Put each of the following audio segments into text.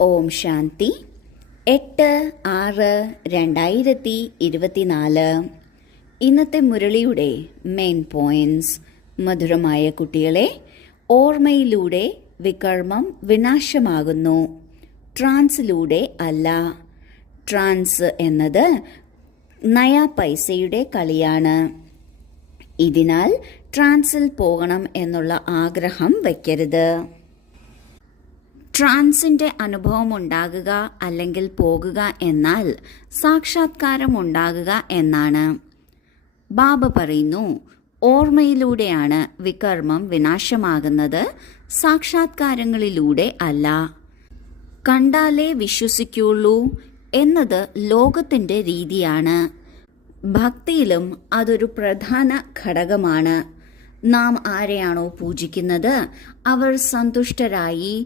ഓം ശാന്തി 8/6/2024. ഇന്നത്തെ മുരളിയുടെ main points. മധുരമായ കുട്ടികളെ, ഓർമ്മയിലൂടെ വികർമ്മം വിനാശമാകുന്നു, ട്രാൻസിലൂടെ അല്ല. ട്രാൻസ് എന്നത് നയാ പൈസയുടെ കളിയാണ്. ഇതിനാൽ ട്രാൻസിൽ പോകണം എന്നുള്ള ആഗ്രഹം വയ്ക്കരുത്. ട്രാൻസിന്റെ അനുഭവം ഉണ്ടാകുക അല്ലെങ്കിൽ പോകുക എന്നാൽ സാക്ഷാത്കാരം ഉണ്ടാകുക എന്നാണ്. ബാബ പറയുന്നു, ഓർമ്മയിലൂടെയാണ് വികർമ്മം വിനാശമാകുന്നത്, സാക്ഷാത്കാരങ്ങളിലൂടെ അല്ല. കണ്ടാലേ വിശ്വസിക്കുള്ളൂ എന്നത് ലോകത്തിന്റെ രീതിയാണ്. ഭക്തിയിലും അതൊരു പ്രധാന ഘടകമാണ്. നാം ആരെയാണോ പൂജിക്കുന്നത് അവർ സന്തുഷ്ടരായി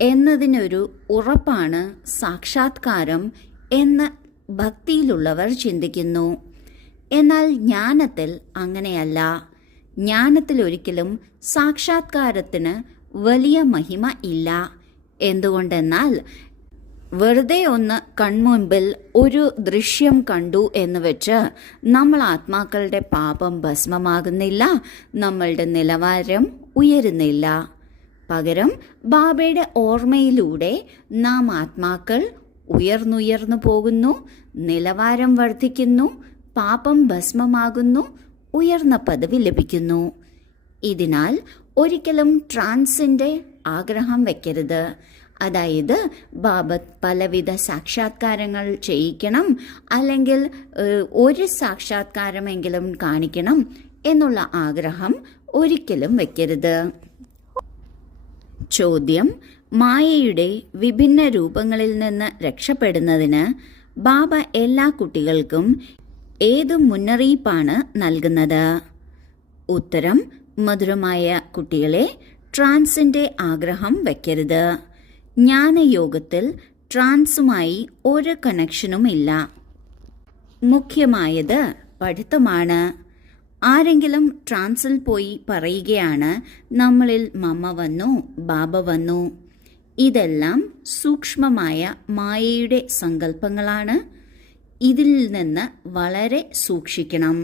എന്നതിനൊരു ഉറപ്പാണ് സാക്ഷാത്കാരം എന്ന് ഭക്തിയിലുള്ളവർ ചിന്തിക്കുന്നു. എന്നാൽ ജ്ഞാനത്തിൽ അങ്ങനെയല്ല. ജ്ഞാനത്തിൽ ഒരിക്കലും സാക്ഷാത്കാരത്തിന് വലിയ മഹിമ ഇല്ല. എന്തുകൊണ്ടെന്നാൽ വെറുതെ ഒന്ന് കൺമുൻപിൽ ഒരു ദൃശ്യം കണ്ടു എന്ന് വെച്ച് നമ്മൾ ആത്മാക്കളുടെ പാപം ഭസ്മമാകുന്നില്ല, നമ്മളുടെ നിലവാരം ഉയരുന്നില്ല. പകരം ബാബയുടെ ഓർമ്മയിലൂടെ നാം ആത്മാക്കൾ ഉയർന്നുയർന്നു പോകുന്നു, നിലവാരം വർദ്ധിക്കുന്നു, പാപം ഭസ്മമാകുന്നു, ഉയർന്ന പദവി ലഭിക്കുന്നു. ഇതിനാൽ ഒരിക്കലും ട്രാൻസിന്റെ ആഗ്രഹം വെക്കരുത്. അതായത് ബാബ പലവിധ സാക്ഷാത്കാരങ്ങൾ ചെയ്യിക്കണം, അല്ലെങ്കിൽ ഒരു സാക്ഷാത്കാരമെങ്കിലും കാണിക്കണം എന്നുള്ള ആഗ്രഹം ഒരിക്കലും വെക്കരുത്. ചോദ്യം: മായയുടെ വിഭിന്ന രൂപങ്ങളിൽ നിന്ന് രക്ഷപ്പെടുന്നതിന് ബാബ എല്ലാ കുട്ടികൾക്കും ഏത് മുന്നറിയിപ്പാണ് നൽകുന്നത്? ഉത്തരം: മധുരമായ കുട്ടികളെ, ട്രാൻസിന്റെ ആഗ്രഹം വയ്ക്കരുത്. ജ്ഞാനയോഗത്തിൽ ട്രാൻസുമായി ഒരു കണക്ഷനും ഇല്ല. മുഖ്യമായത് പഠിത്തമാണ്. ആരെങ്കിലും ട്രാൻസിൽ പോയി പറയുകയാണ്, നമ്മളിൽ മമ്മ വന്നു, ബാബ വന്നു. ഇതെല്ലാം സൂക്ഷ്മമായ മായയുടെ സങ്കല്പങ്ങളാണ്. ഇതിൽ നിന്ന് വളരെ സൂക്ഷിക്കണം.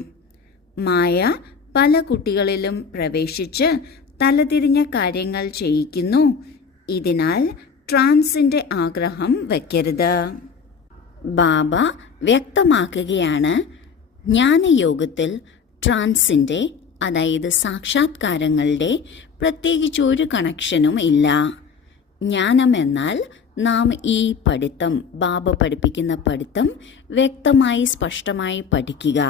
മായ പല കുട്ടികളിലും പ്രവേശിച്ച് തലതിരിഞ്ഞ കാര്യങ്ങൾ ചെയ്യിക്കുന്നു. ഇതിനാൽ ട്രാൻസിന്റെ ആഗ്രഹം വയ്ക്കരുത്. ബാബ വ്യക്തമാക്കുകയാണ്, ജ്ഞാനയോഗത്തിൽ ട്രാൻസിന്റെ, അതായത് സാക്ഷാത്കാരങ്ങളുടെ പ്രത്യേകിച്ച് ഒരു കണക്ഷനും ഇല്ല. ജ്ഞാനം എന്നാൽ നാം ഈ പഠിത്തം, ബാബ പഠിപ്പിക്കുന്ന പഠിത്തം വ്യക്തമായി സ്പഷ്ടമായി പഠിക്കുക.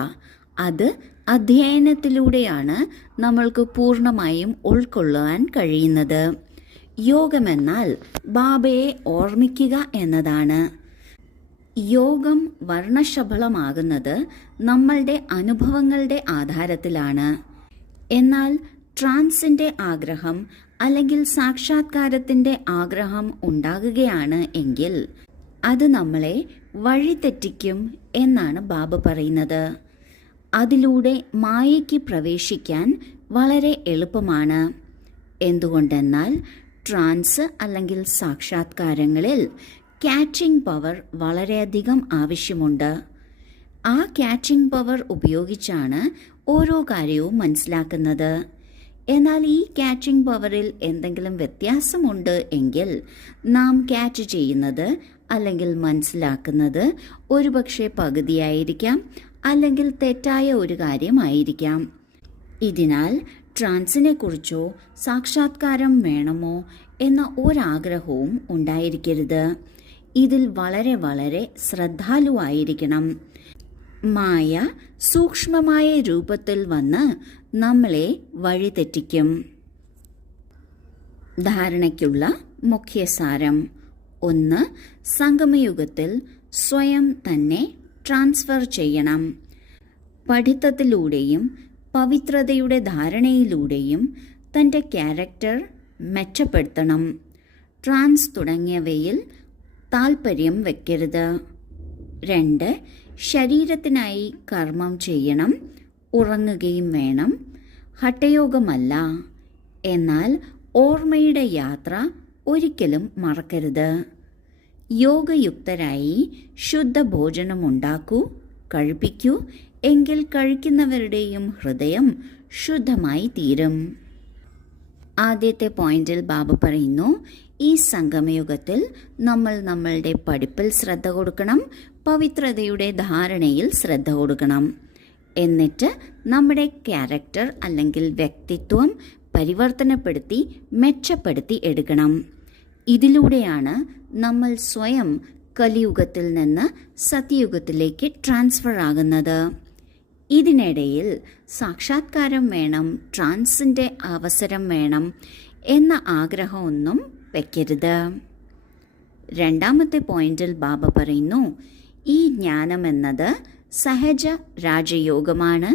അത് അധ്യയനത്തിലൂടെയാണ് നമ്മൾക്ക് പൂർണ്ണമായും ഉൾക്കൊള്ളാൻ കഴിയുന്നത്. യോഗമെന്നാൽ ബാബയെ ഓർമ്മിക്കുക എന്നതാണ്. യോഗം വർണ്ണശബളമാകുന്നത് നമ്മളുടെ അനുഭവങ്ങളുടെ ആധാരത്തിലാണ്. എന്നാൽ ട്രാൻസിന്റെ ആഗ്രഹം അല്ലെങ്കിൽ സാക്ഷാത്കാരത്തിന്റെ ആഗ്രഹം ഉണ്ടാകുകയാണ് എങ്കിൽ അത് നമ്മളെ വഴിതെറ്റിക്കും എന്നാണ് ബാബ പറയുന്നത്. അതിലൂടെ മായയ്ക്ക് പ്രവേശിക്കാൻ വളരെ എളുപ്പമാണ്. എന്തുകൊണ്ടെന്നാൽ ട്രാൻസ് അല്ലെങ്കിൽ സാക്ഷാത്കാരങ്ങളിൽ ക്യാച്ചിങ് പവർ വളരെയധികം ആവശ്യമുണ്ട്. ആ ക്യാച്ചിങ് പവർ ഉപയോഗിച്ചാണ് ഓരോ കാര്യവും മനസ്സിലാക്കുന്നത്. എന്നാൽ ഈ ക്യാച്ചിങ് പവറിൽ എന്തെങ്കിലും വ്യത്യാസമുണ്ട് എങ്കിൽ നാം ക്യാച്ച് ചെയ്യുന്നത് അല്ലെങ്കിൽ മനസ്സിലാക്കുന്നത് ഒരുപക്ഷെ പകുതിയായിരിക്കാം, അല്ലെങ്കിൽ തെറ്റായ ഒരു കാര്യമായിരിക്കാം. ഇതിനാൽ ട്രാൻസിനെ കുറിച്ചോ സാക്ഷാത്കാരം വേണമോ എന്ന ഒരാഗ്രഹവും ഉണ്ടായിരിക്കരുത്. ഇതിൽ വളരെ വളരെ ശ്രദ്ധാലുവായിരിക്കണം. മായ സൂക്ഷ്മമായ രൂപത്തിൽ വന്ന് നമ്മളെ വഴിതെറ്റിക്കും. ധാരണയ്ക്കുള്ള മുഖ്യസാരം: 1. സംഗമയുഗത്തിൽ സ്വയം തന്നെ ട്രാൻസ്ഫർ ചെയ്യണം. പഠിത്തത്തിലൂടെയും പവിത്രതയുടെ ധാരണയിലൂടെയും തൻ്റെ ക്യാരക്ടർ മെച്ചപ്പെടുത്തണം. ട്രാൻസ് തുടങ്ങിയവയിൽ താൽപ്പര്യം വയ്ക്കരുത്. 2. ശരീരത്തിനായി കർമ്മം ചെയ്യണം, ഉറങ്ങുകയും വേണം. ഹഠയോഗമല്ല. എന്നാൽ ഓർമ്മയുടെ യാത്ര ഒരിക്കലും മറക്കരുത്. യോഗയുക്തരായി ശുദ്ധഭോജനമുണ്ടാക്കൂ, കഴിപ്പിക്കൂ. എങ്കിൽ കഴിക്കുന്നവരുടെയും ഹൃദയം ശുദ്ധമായി തീരും. ആദ്യത്തെ പോയിന്റിൽ ബാബ പറയുന്നു, ഈ സംഗമയുഗത്തിൽ നമ്മൾ നമ്മളുടെ പഠിപ്പിൽ ശ്രദ്ധ കൊടുക്കണം, പവിത്രതയുടെ ധാരണയിൽ ശ്രദ്ധ കൊടുക്കണം. എന്നിട്ട് നമ്മുടെ ക്യാരക്ടർ അല്ലെങ്കിൽ വ്യക്തിത്വം പരിവർത്തനപ്പെടുത്തി മെച്ചപ്പെടുത്തി എടുക്കണം. ഇതിലൂടെയാണ് നമ്മൾ സ്വയം കലിയുഗത്തിൽ നിന്ന് സത്യയുഗത്തിലേക്ക് ട്രാൻസ്ഫർ ആകുന്നത്. ഇതിനിടയിൽ സാക്ഷാത്കാരം വേണം, ട്രാൻസിൻ്റെ അവസരം വേണം എന്ന ആഗ്രഹമൊന്നും വയ്ക്കരുത്. രണ്ടാമത്തെ പോയിന്റിൽ ബാബ പറയുന്നു, ഈ ജ്ഞാനമെന്നത് സഹജ രാജയോഗമാണ്,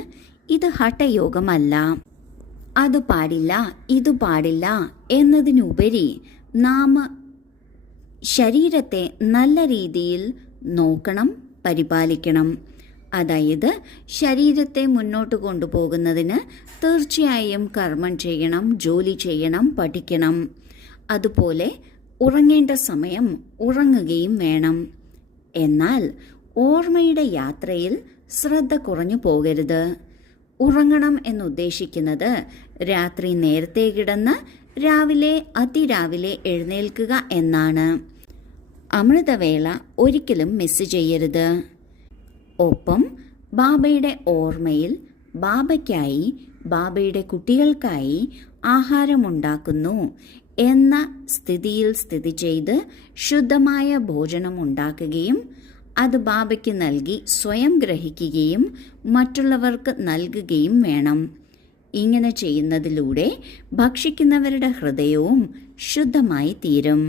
ഇത് ഹഠയോഗമല്ല. അത് പാടില്ല, ഇത് പാടില്ല എന്നതിനുപരി നാം ശരീരത്തെ നല്ല രീതിയിൽ നോക്കണം, പരിപാലിക്കണം. അതായത് ശരീരത്തെ മുന്നോട്ട് കൊണ്ടുപോകുന്നതിന് തീർച്ചയായും കർമ്മം ചെയ്യണം, ജോലി ചെയ്യണം, പഠിക്കണം. അതുപോലെ ഉറങ്ങേണ്ട സമയം ഉറങ്ങുകയും വേണം. എന്നാൽ ഓർമ്മയുടെ യാത്രയിൽ ശ്രദ്ധ കുറഞ്ഞു പോകരുത്. ഉറങ്ങണം എന്നുദ്ദേശിക്കുന്നത് രാത്രി നേരത്തെ കിടന്ന് രാവിലെ അതിരാവിലെ എഴുന്നേൽക്കുക എന്നാണ്. അമൃതവേള ഒരിക്കലും മിസ് ചെയ്യരുത്. ഒപ്പം ബാബയുടെ ഓർമ്മയിൽ ബാബയ്ക്കായി, ബാബയുടെ കുട്ടികൾക്കായി ആഹാരമുണ്ടാക്കുന്നു എന്ന സ്ഥിതിയിൽ സ്ഥിതി ചെയ്ത് ശുദ്ധമായ ഭോജനം ഉണ്ടാക്കുകയും അത് ബാബയ്ക്ക് നൽകി സ്വയം ഗ്രഹിക്കുകയും മറ്റുള്ളവർക്ക് നൽകുകയും വേണം. ഇങ്ങനെ ചെയ്യുന്നതിലൂടെ ഭക്ഷിക്കുന്നവരുടെ ഹൃദയവും ശുദ്ധമായി തീരും.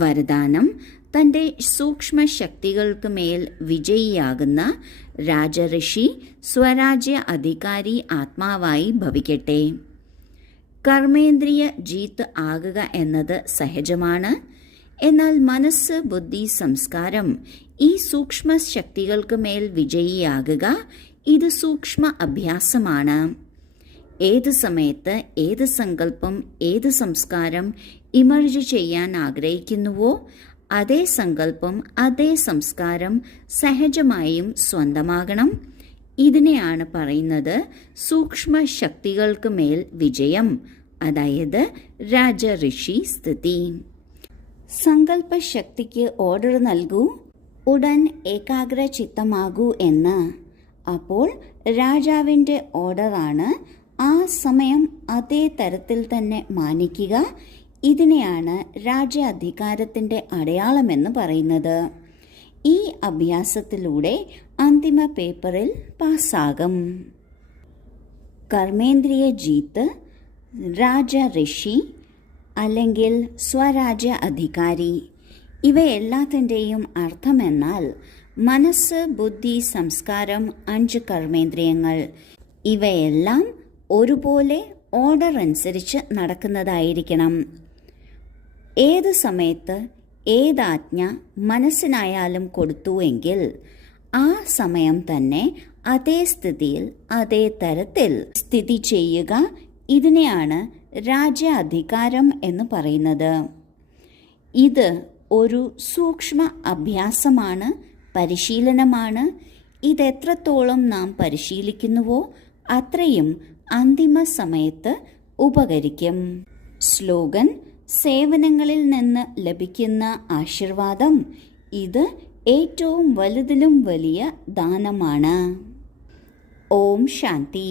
വരദാനം: തൻ്റെ സൂക്ഷ്മ ശക്തികൾക്ക് മേൽ വിജയിയാകുന്ന രാജഋഷി സ്വരാജ്യ അധികാരി ആത്മാവായി ഭവിക്കട്ടെ. കർമ്മേന്ദ്രിയ ജീത്ത് ആകുക എന്നത് സഹജമാണ്. എന്നാൽ മനസ്സ്, ബുദ്ധി, സംസ്കാരം ഈ സൂക്ഷ്മ ശക്തികൾക്ക് മേൽ വിജയിയാകുക ഇത് സൂക്ഷ്മ അഭ്യാസമാണ്. ഏത് സമയത്ത് ഏത് സങ്കല്പം, ഏത് സംസ്കാരം ഇമർജ് ചെയ്യാൻ ആഗ്രഹിക്കുന്നുവോ അതേ സങ്കല്പം, അതേ സംസ്കാരം സഹജമായും സ്വന്തമാകണം. ഇതിനെയാണ് പറയുന്നത് സൂക്ഷ്മ ശക്തികൾക്ക് മേൽ വിജയം, അതായത് രാജഋഷി സ്ഥിതി. സങ്കല്പശക്തിക്ക് ഓർഡർ നൽകൂ, ഉടൻ ഏകാഗ്ര ചിത്തമാകൂ എന്ന്. അപ്പോൾ രാജാവിൻ്റെ ഓർഡറാണ്. ആ സമയം അതേ തരത്തിൽ തന്നെ മാനിക്കുക. ഇതിനെയാണ് രാജ്യാധികാരത്തിൻ്റെ അടയാളമെന്ന് പറയുന്നത്. ഈ അഭ്യാസത്തിലൂടെ അന്തിമ പേപ്പറിൽ പാസ്സാകും. കർമ്മേന്ദ്രിയ ജീത്ത്, രാജഋഷി അല്ലെങ്കിൽ സ്വരാജ്യ അധികാരി, ഇവയെല്ലാത്തിൻ്റെയും അർത്ഥമെന്നാൽ മനസ്സ്, ബുദ്ധി, സംസ്കാരം, 5 കർമ്മേന്ദ്രിയങ്ങൾ ഇവയെല്ലാം ഒരുപോലെ ഓർഡർ അനുസരിച്ച് നടക്കുന്നതായിരിക്കണം. ഏത് സമയത്ത് ഏതാജ്ഞ മനസ്സിനായാലും കൊടുത്തുവെങ്കിൽ ആ സമയം തന്നെ അതേ സ്ഥിതിയിൽ അതേ തരത്തിൽ സ്ഥിതി ചെയ്യുക. ഇതിനെയാണ് രാജ്യാധികാരം എന്ന് പറയുന്നത്. ഇത് ഒരു സൂക്ഷ്മ അഭ്യാസമാണ്, പരിശീലനമാണ്. ഇതെത്രത്തോളം നാം പരിശീലിക്കുന്നുവോ അത്രയും അന്തിമ സമയത്ത് ഉപകരിക്കും. സ്ലോഗൻ: സേവനങ്ങളിൽ നിന്ന് ലഭിക്കുന്ന ആശീർവാദം ഇത് ഏറ്റവും വലുതിലും വലിയ ദാനമാണ്. ഓം ശാന്തി.